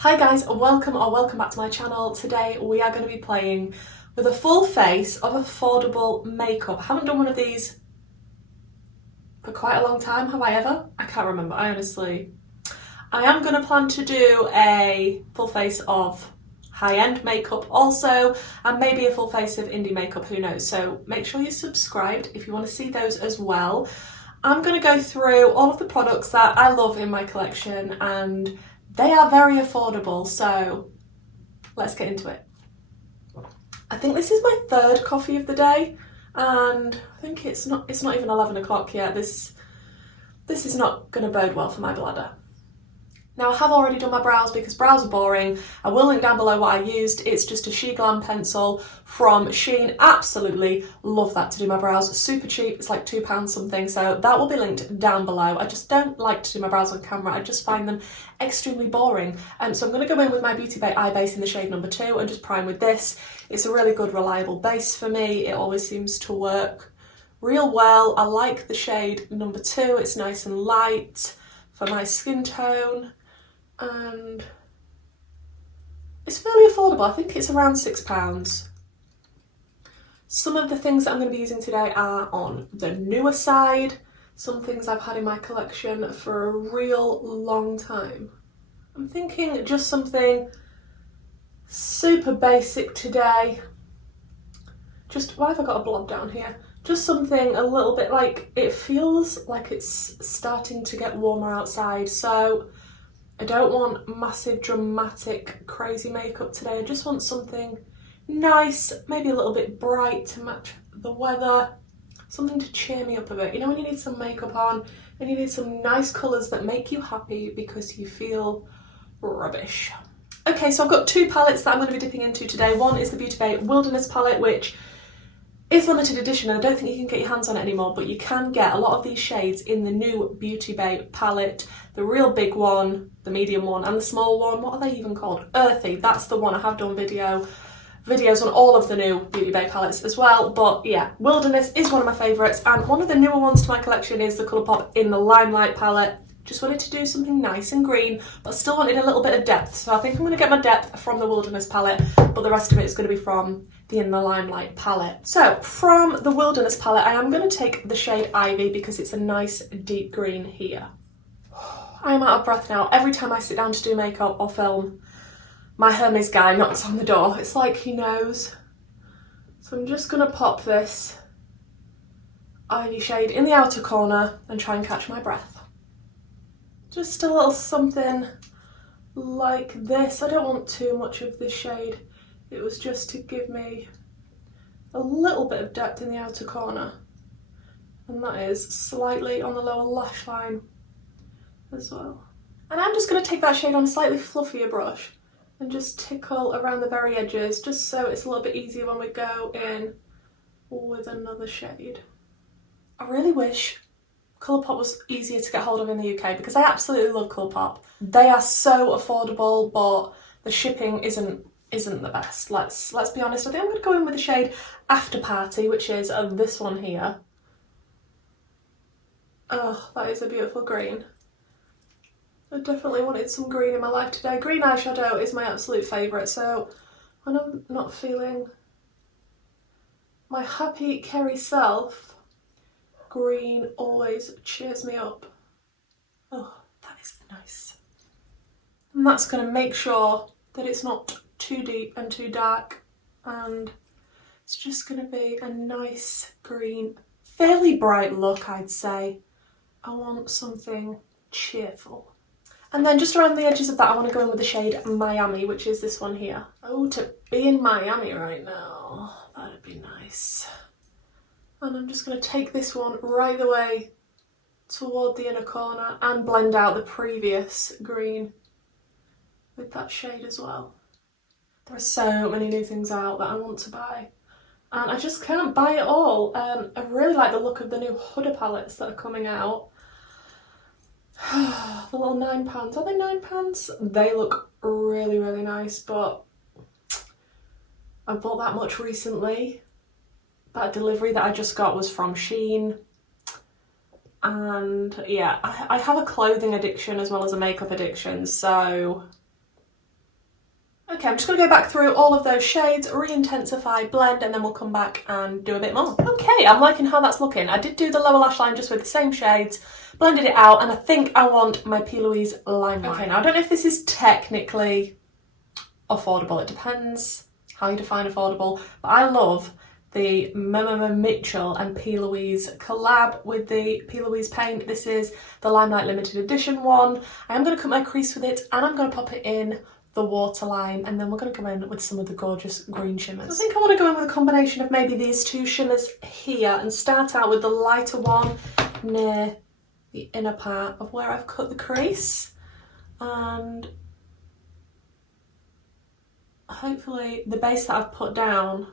Hi guys, welcome back to my channel. Today we are going to be playing with a full face of affordable makeup. I haven't done one of these for quite a long time, have I ever? I can't remember, I am going to plan to do a full face of high-end makeup also, and maybe a full face of indie makeup, who knows. So make sure you're subscribed if you want to see those as well. I'm going to go through all of the products that I love in my collection, and they are very affordable, so let's get into it. I think this is my third coffee of the day, and I think it's not even 11 o'clock yet. This is not going to bode well for my bladder. Now, I have already done my brows because brows are boring. I will link down below what I used. It's just a Sheglam pencil from Shein. Absolutely love that to do my brows. Super cheap, it's like £2 something, so that will be linked down below. I just don't like to do my brows on camera. I just find them extremely boring. So I'm going to go in with my Beauty Bay eye base in the shade number 2 and just prime with this. It's a really good, reliable base for me. It always seems to work real well. I like the shade number 2. It's nice and light for my skin tone, and it's fairly affordable. I think it's around £6. Some of the things that I'm going to be using today are on the newer side. Some things I've had in my collection for a real long time. I'm thinking just something super basic today. Why have I got a blob down here? Just something a little bit like, it feels like it's starting to get warmer outside, so I don't want massive, dramatic, crazy makeup today. I just want something nice, maybe a little bit bright to match the weather, something to cheer me up a bit. You know when you need some makeup on and you need some nice colours that make you happy because you feel rubbish. Okay, so I've got two palettes that I'm going to be dipping into today. One is the Beauty Bay Wilderness palette, which is limited edition, and I don't think you can get your hands on it anymore, but you can get a lot of these shades in the new Beauty Bay palette. The real big one, the medium one, and the small one. What are they even called? Earthy, that's the one. I have done videos on all of the new Beauty Bay palettes as well, but yeah, Wilderness is one of my favourites, and one of the newer ones to my collection is the Colourpop in the Limelight palette. Just wanted to do something nice and green, but still wanted a little bit of depth, so I think I'm going to get my depth from the Wilderness palette, but the rest of it is going to be from the In the Limelight palette. So from the Wilderness palette, I am going to take the shade Ivy because it's a nice deep green here. I am out of breath now. Every time I sit down to do makeup or film, my Hermes guy knocks on the door. It's like he knows. So I'm just going to pop this Ivy shade in the outer corner and try and catch my breath. Just a little something like this. I don't want too much of this shade. It was just to give me a little bit of depth in the outer corner. And that is slightly on the lower lash line as well. And I'm just going to take that shade on a slightly fluffier brush and just tickle around the very edges, just so it's a little bit easier when we go in with another shade. I really wish Colourpop was easier to get hold of in the UK because I absolutely love Colourpop. They are so affordable, but the shipping isn't the best. Let's be honest. I think I'm going to go in with the shade After Party, which is this one here. Oh, that is a beautiful green. I definitely wanted some green in my life today. Green eyeshadow is my absolute favourite, so when I'm not feeling my happy Kerry self, green always cheers me up. Oh, that is nice. And that's going to make sure that it's not too deep and too dark, and it's just going to be a nice green, fairly bright look, I'd say. I want something cheerful. And then just around the edges of that, I want to go in with the shade Miami, which is this one here. Oh, to be in Miami right now, that'd be nice. And I'm just going to take this one right the way toward the inner corner and blend out the previous green with that shade as well. There are so many new things out that I want to buy, and I just can't buy it all. I really like the look of the new Huda palettes that are coming out. The little £9, are they £9? They look really, really nice, but I bought that much recently. That delivery that I just got was from Shein. And yeah, I have a clothing addiction as well as a makeup addiction, so Okay, I'm just going to go back through all of those shades, re-intensify, blend, and then we'll come back and do a bit more. Okay, I'm liking how that's looking. I did do the lower lash line just with the same shades, blended it out, and I think I want my P. Louise Limelight. Okay, now I don't know if this is technically affordable. It depends how you define affordable, but I love the Mama Mitchell and P. Louise collab with the P. Louise paint. This is the Limelight limited edition one. I am going to cut my crease with it, and I'm going to pop it in the waterline, and then we're going to go in with some of the gorgeous green shimmers. I think I want to go in with a combination of maybe these two shimmers here and start out with the lighter one near the inner part of where I've cut the crease, and hopefully the base that I've put down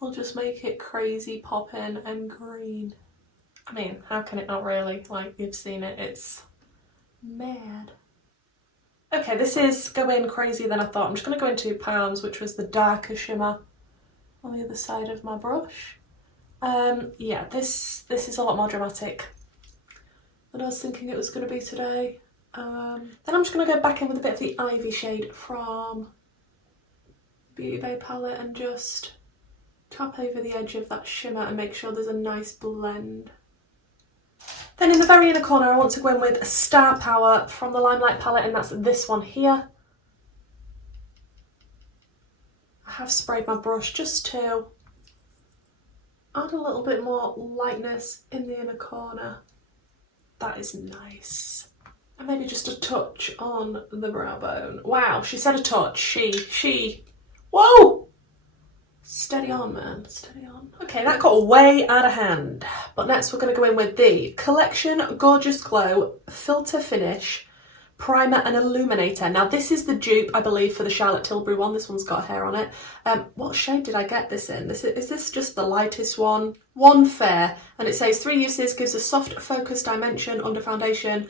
will just make it crazy popping and green. I mean, how can it not really? Like, you've seen it, it's mad. Okay, this is going crazier than I thought. I'm just going to go in £2, which was the darker shimmer on the other side of my brush. Yeah, this is a lot more dramatic than I was thinking it was going to be today. Then I'm just going to go back in with a bit of the Ivy shade from Beauty Bay palette and just tap over the edge of that shimmer and make sure there's a nice blend. Then in the very inner corner I want to go in with Star Power from the Limelight palette, and that's this one here. I have sprayed my brush just to add a little bit more lightness in the inner corner. That is nice. And maybe just a touch on the brow bone. Wow, she said a touch. She. Whoa! Steady on, man, steady on. Okay, that got way out of hand. But next we're going to go in with the Collection Gorgeous Glow Filter Finish Primer and Illuminator. Now this is the dupe, I believe, for the Charlotte Tilbury one. This one's got hair on it. What shade did I get this in? Is this just the lightest one? One Fair. And it says 3 uses, gives a soft focus dimension under foundation,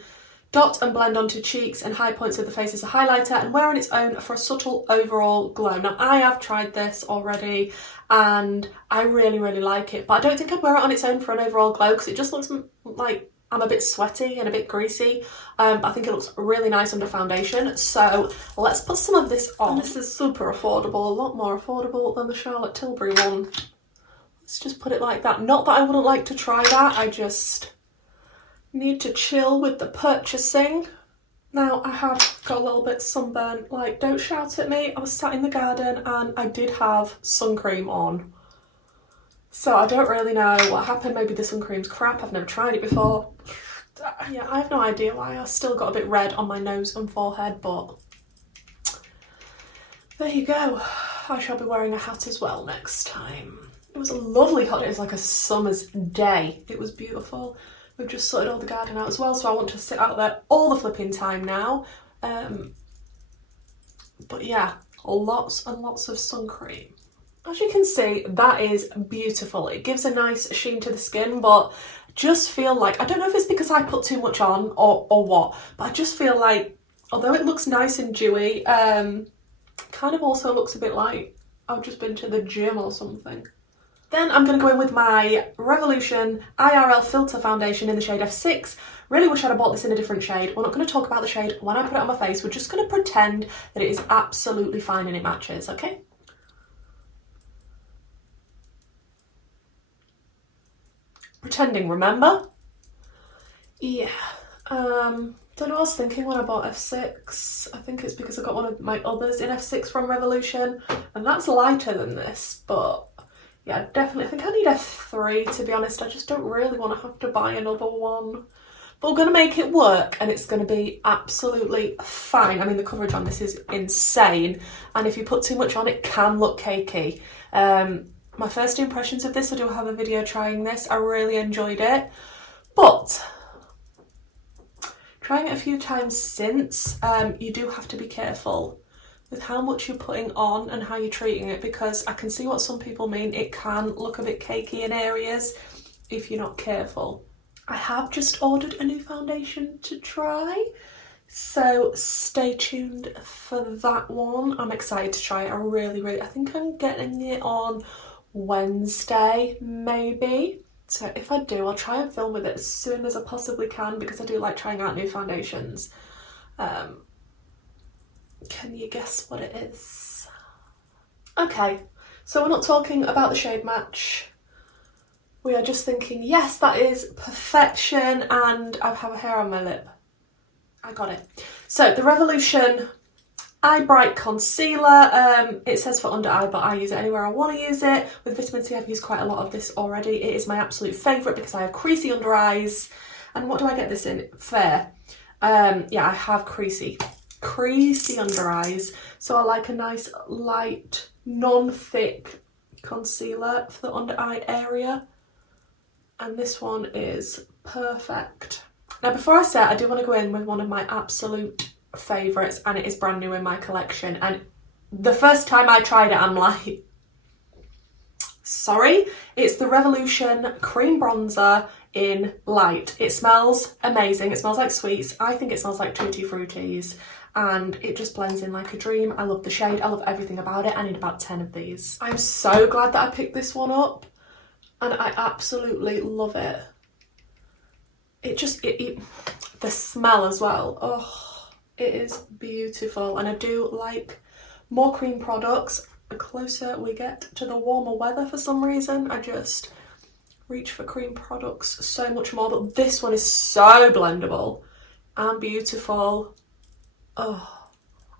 dot and blend onto cheeks and high points of the face as a highlighter, and wear on its own for a subtle overall glow. Now I have tried this already and I really like it, but I don't think I'd wear it on its own for an overall glow because it just looks like I'm a bit sweaty and a bit greasy. I think it looks really nice under foundation, so let's put some of this on. This is super affordable, a lot more affordable than the Charlotte Tilbury one. Let's just put it like that. Not that I wouldn't like to try that, I just need to chill with the purchasing. Now I have got a little bit sunburnt, like, don't shout at me. I was sat in the garden and I did have sun cream on. So I don't really know what happened. Maybe the sun cream's crap, I've never tried it before. Yeah, I have no idea why. I still got a bit red on my nose and forehead, but there you go. I shall be wearing a hat as well next time. It was a lovely hot day, it was like a summer's day. It was beautiful. We've just sorted all the garden out as well, so I want to sit out there all the flipping time now. But yeah, lots and lots of sun cream. As you can see, that is beautiful. It gives a nice sheen to the skin, but just feel like, I don't know if it's because I put too much on or what, but I just feel like, although it looks nice and dewy, kind of also looks a bit like I've just been to the gym or something. Then I'm going to go in with my Revolution IRL Filter Foundation in the shade F6. Really wish I'd have bought this in a different shade. We're not going to talk about the shade when I put it on my face. We're just going to pretend that it is absolutely fine and it matches, okay? Pretending, remember? Yeah. Don't know what I was thinking when I bought F6. I think it's because I got one of my others in F6 from Revolution, and that's lighter than this, but yeah, definitely. I think I need F3, to be honest. I just don't really want to have to buy another one. But we're going to make it work and it's going to be absolutely fine. I mean, the coverage on this is insane. And if you put too much on, it can look cakey. My first impressions of this, I do have a video trying this. I really enjoyed it. But trying it a few times since, you do have to be careful with how much you're putting on and how you're treating it, because I can see what some people mean. It can look a bit cakey in areas if you're not careful. I have just ordered a new foundation to try, so stay tuned for that one. I'm excited to try it. I think I'm getting it on Wednesday, maybe. So if I do, I'll try and film with it as soon as I possibly can, because I do like trying out new foundations. Can you guess what it is? Okay, so we're not talking about the shade match. We are just thinking, yes, that is perfection, and I have a hair on my lip. I got it. So the Revolution Eye Bright Concealer, it says for under eye, but I use it anywhere I want to use it. With vitamin C, I've used quite a lot of this already. It is my absolute favourite because I have creasy under eyes. And what do I get this in? Fair. Yeah, I have creasy under eyes. So I like a nice light, non-thick concealer for the under eye area. And this one is perfect. Now, before I say it, I do want to go in with one of my absolute favourites, and it is brand new in my collection. And the first time I tried it, I'm like, sorry? It's the Revolution Cream Bronzer in Light. It smells amazing. It smells like sweets. I think it smells like Tutti Fruttis, and it just blends in like a dream. I love the shade. I love everything about it. I need about 10 of these. I'm so glad that I picked this one up, and I absolutely love it. The smell as well. Oh, it is beautiful. And I do like more cream products. The closer we get to the warmer weather, for some reason, I just reach for cream products so much more. But this one is so blendable and beautiful. Oh,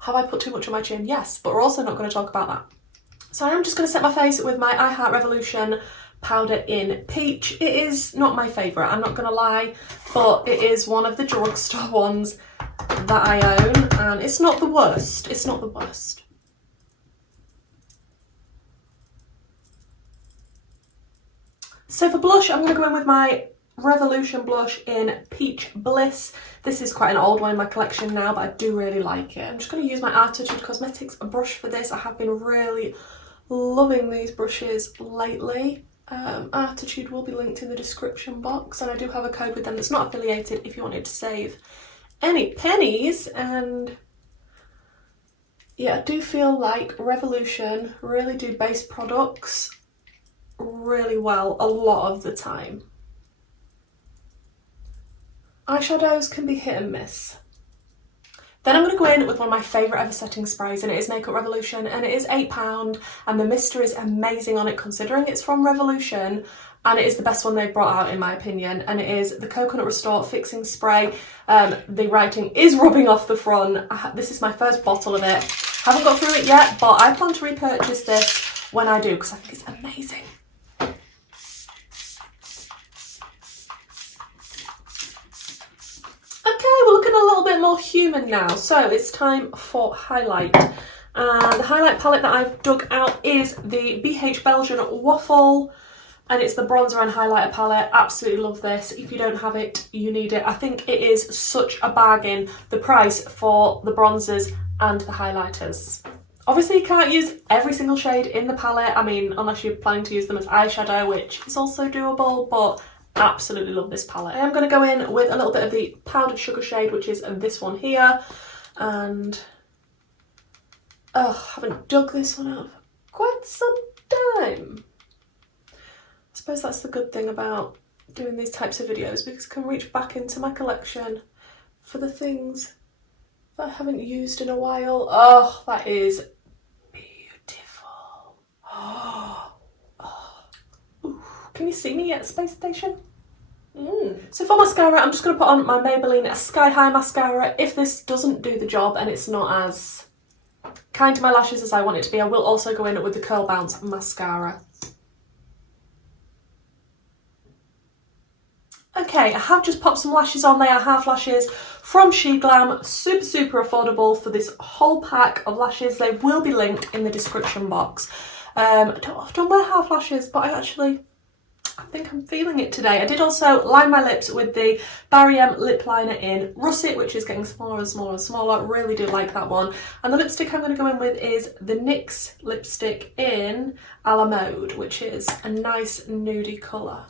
have I put too much on my chin? Yes, but we're also not going to talk about that. So I'm just going to set my face with my I Heart Revolution powder in Peach. It is not my favourite, I'm not going to lie, but it is one of the drugstore ones that I own, and it's not the worst. It's not the worst. So for blush, I'm going to go in with my Revolution blush in Peach Bliss. This is quite an old one in my collection now, but I do really like it. I'm just going to use my Arttitude Cosmetics brush for this. I have been really loving these brushes lately. Arttitude will be linked in the description box, and I do have a code with them that's not affiliated if you wanted to save any pennies. And yeah, I do feel like Revolution really do base products really well a lot of the time. Eyeshadows can be hit and miss. Then I'm going to go in with one of my favourite ever setting sprays, and it is Makeup Revolution, and it is £8, and the mister is amazing on it considering it's from Revolution, and it is the best one they've brought out in my opinion, and it is the Coconut Restore Fixing Spray. The writing is rubbing off the front. This is my first bottle of it. Haven't got through it yet, but I plan to repurchase this when I do because I think it's amazing. We're looking a little bit more human now, so it's time for highlight. The highlight palette that I've dug out is the BH Belgian Waffle, and it's the bronzer and highlighter palette. Absolutely love this. If you don't have it, you need it. I think it is such a bargain, the price for the bronzers and the highlighters. Obviously you can't use every single shade in the palette, I mean, unless you're planning to use them as eyeshadow, which is also doable, but absolutely love this palette. I am going to go in with a little bit of the Powdered Sugar shade, which is this one here, and I haven't dug this one out for quite some time. I suppose that's the good thing about doing these types of videos, because I can reach back into my collection for the things that I haven't used in a while. Oh, that is beautiful. Ooh, can you see me at the space station? So for mascara, I'm just going to put on my Maybelline Sky High mascara. If this doesn't do the job and it's not as kind to my lashes as I want it to be, I will also go in with the Curl Bounce mascara. Okay, I have just popped some lashes on. They are half lashes from Sheglam. Super affordable for this whole pack of lashes. They will be linked in the description box. I don't often wear half lashes, but I think I'm feeling it today. I did also line my lips with the Barry M lip liner in Russet, which is getting smaller and smaller and smaller. Really do like that one. And the lipstick I'm going to go in with is the NYX lipstick in A La Mode, which is a nice nudie colour.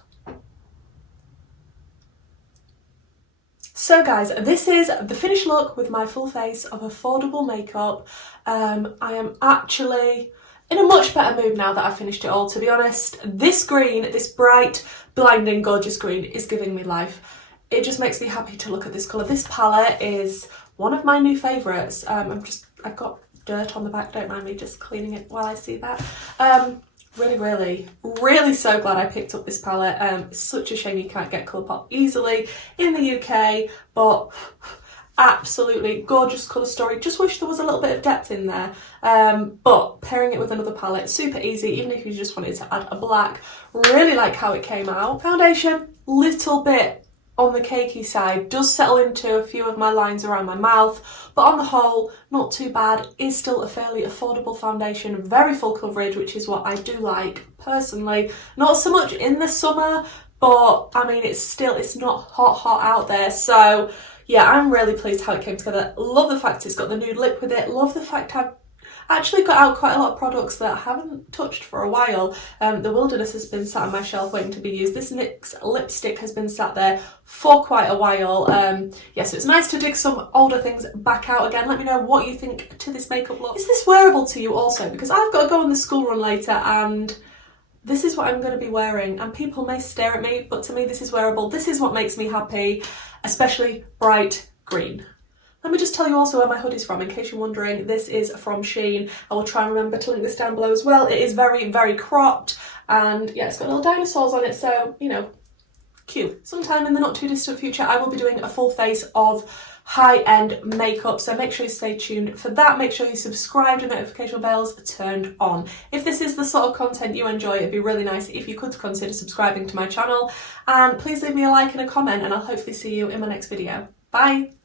So guys, this is the finished look with my full face of affordable makeup. I am actually in a much better mood now that I've finished it all, to be honest. This green, this bright, blinding, gorgeous green is giving me life. It just makes me happy to look at this colour. This palette is one of my new favourites. I'm just I've got dirt on the back, don't mind me just cleaning it while I see that. Really so glad I picked up this palette. It's such a shame you can't get Colourpop easily in the UK, but absolutely gorgeous colour story. Just wish there was a little bit of depth in there, but pairing it with another palette, super easy, even if you just wanted to add a black. Really like how it came out. Foundation, little bit on the cakey side, does settle into a few of my lines around my mouth, but on the whole, not too bad. Is still a fairly affordable foundation, very full coverage, which is what I do like personally. Not so much in the summer, but I mean, it's not hot out there, so yeah, I'm really pleased how it came together. Love the fact it's got the nude lip with it. Love the fact I've actually got out quite a lot of products that I haven't touched for a while. The Wilderness has been sat on my shelf waiting to be used. This NYX lipstick has been sat there for quite a while. Yeah, so it's nice to dig some older things back out again. Let me know what you think to this makeup look. Is this wearable to you also? Because I've got to go on the school run later and this is what I'm going to be wearing, and people may stare at me, but to me this is wearable. This is what makes me happy, especially bright green. Let me just tell you also where my hoodie's from, in case you're wondering. This is from Shein. I will try and remember to link this down below as well. It is very, very cropped, and yeah, it's got little dinosaurs on it, so, you know, cute. Sometime in the not too distant future, I will be doing a full face of high-end makeup, so make sure you stay tuned for that. Make sure you subscribe and notification bells are turned on. If this is the sort of content you enjoy, it'd be really nice if you could consider subscribing to my channel, and please leave me a like and a comment, and I'll hopefully see you in my next video. Bye!